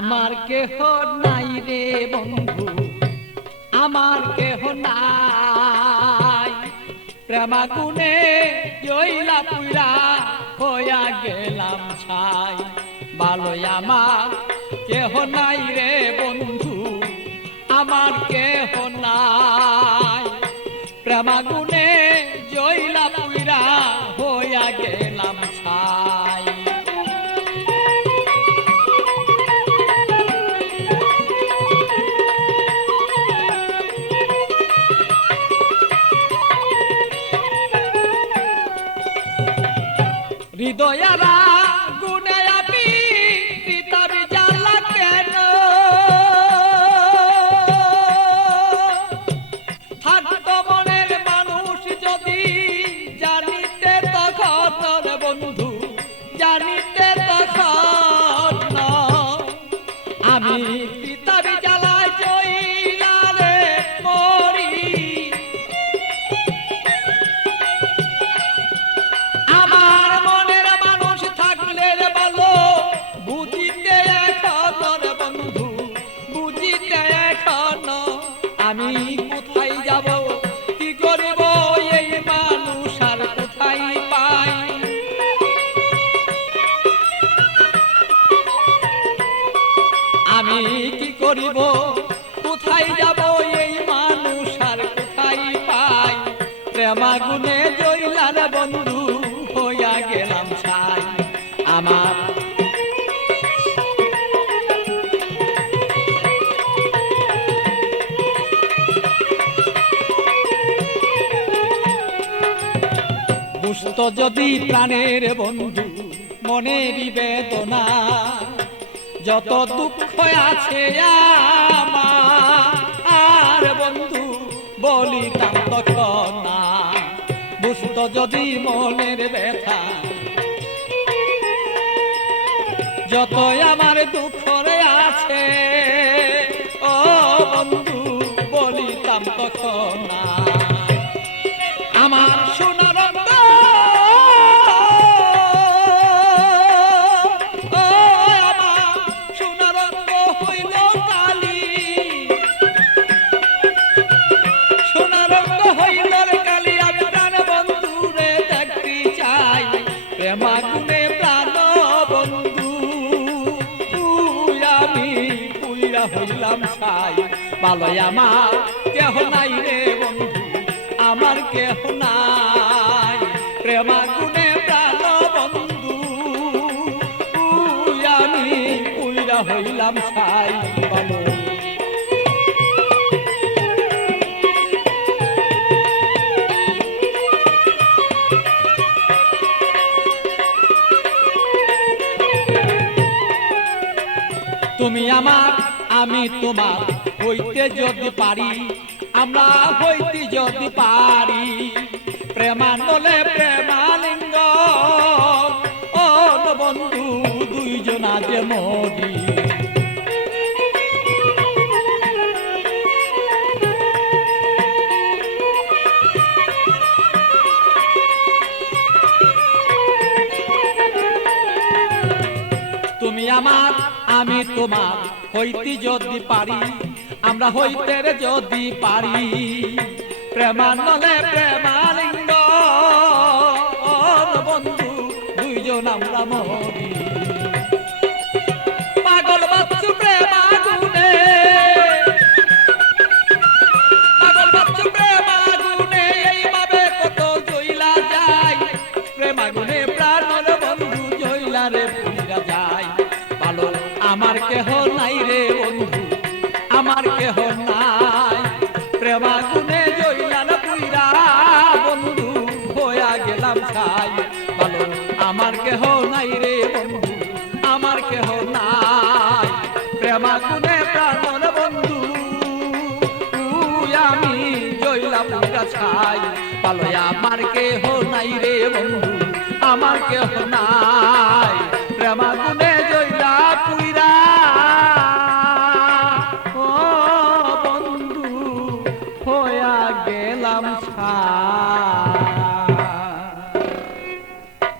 আমার কেহ নাই রে বন্ধু, আমার কেহ নাই। প্রেমাগুনে জইলা পুইরা হইয়া গেলাম ছাই। ভালোই আমার কেহ নাই রে বন্ধু, আমার কেহ নাই। প্রেমাগুনে জইলা পুইরা হইয়া গেলাম ছাই। হৃদয়ারা গুনে আপি তবে জ্বালা কেন, থাকতো মনের মানুষ যদি জানিতে তখন বন্ধু, জানিতে তখন আমি তবে জ্বালায় জইলা রে মরি। আমার মনের মানুষ থাকলে ভালো বুঝিতে এখন বন্ধু, বুঝিতে এখন আমি কোথায় যাব, কি করব এই মানুষ আর কোথায় পাই। আমি কি করিব, কোথায় যাব এই মানুষ আর কোথায় পাই। প্রেমাগুনে জইলার বন্ধু হইয়া গেলাম ছাই। আমার দুষ্ট যদি প্রাণের বন্ধু, মনের বেদনা যত দুঃখ আছে আমার বন্ধু বলিতাম তখন না। দুষ্ট যদি মনের ব্যথা যত আমার দুঃখ আছে, ও বন্ধু বলিতাম তখন না। আমার সোনার প্রেমাগুনে প্রাণ বন্ধু আমি পুইরা হইলাম ছাই। ভালোই আমার কেহ নাই রে বন্ধু, আমার কেহ নাই। প্রেমাগুনে প্রাণ বন্ধু আমি পুইরা হইলাম ছাই। ভালো তুমি আমার আমি তোমার হইতে যদি পারি, আমরা হইতে যদি পারি। প্রেমানলে প্রেমালিঙ্গ ও বন্ধু দুইজনা যে মরি। তুমি আমার আমি তোমার হইতে যদি পারি, আমরা হইতে যদি পারি। প্রেমানলে প্রেমালিঙ্গ বন্ধু দুইজন আমরা মরি। পাগল বাচ্চু প্রেমাগুনে, পাগল বাচ্চু প্রেমাগুনে এইভাবে কত জইলা যায়। প্রেমাগুনে প্রাণর বন্ধু জইলা রে পুইরা যায়। ভালো আমার কেহ নাই রে বন্ধু, আমার কেহ নাই। প্রেমাগুনে জইলা না পুইরা বন্ধু হইয়া গেলাম ছাই। ভালো আমার কেহ নাই রে বন্ধু, আমার কেহ নাই। প্রেমাগুনে প্রাণর বন্ধু আমি জইলা পুইরা ছাই। ভালো আমার কেহ নাই রে বন্ধু, আমার কেহ নাই।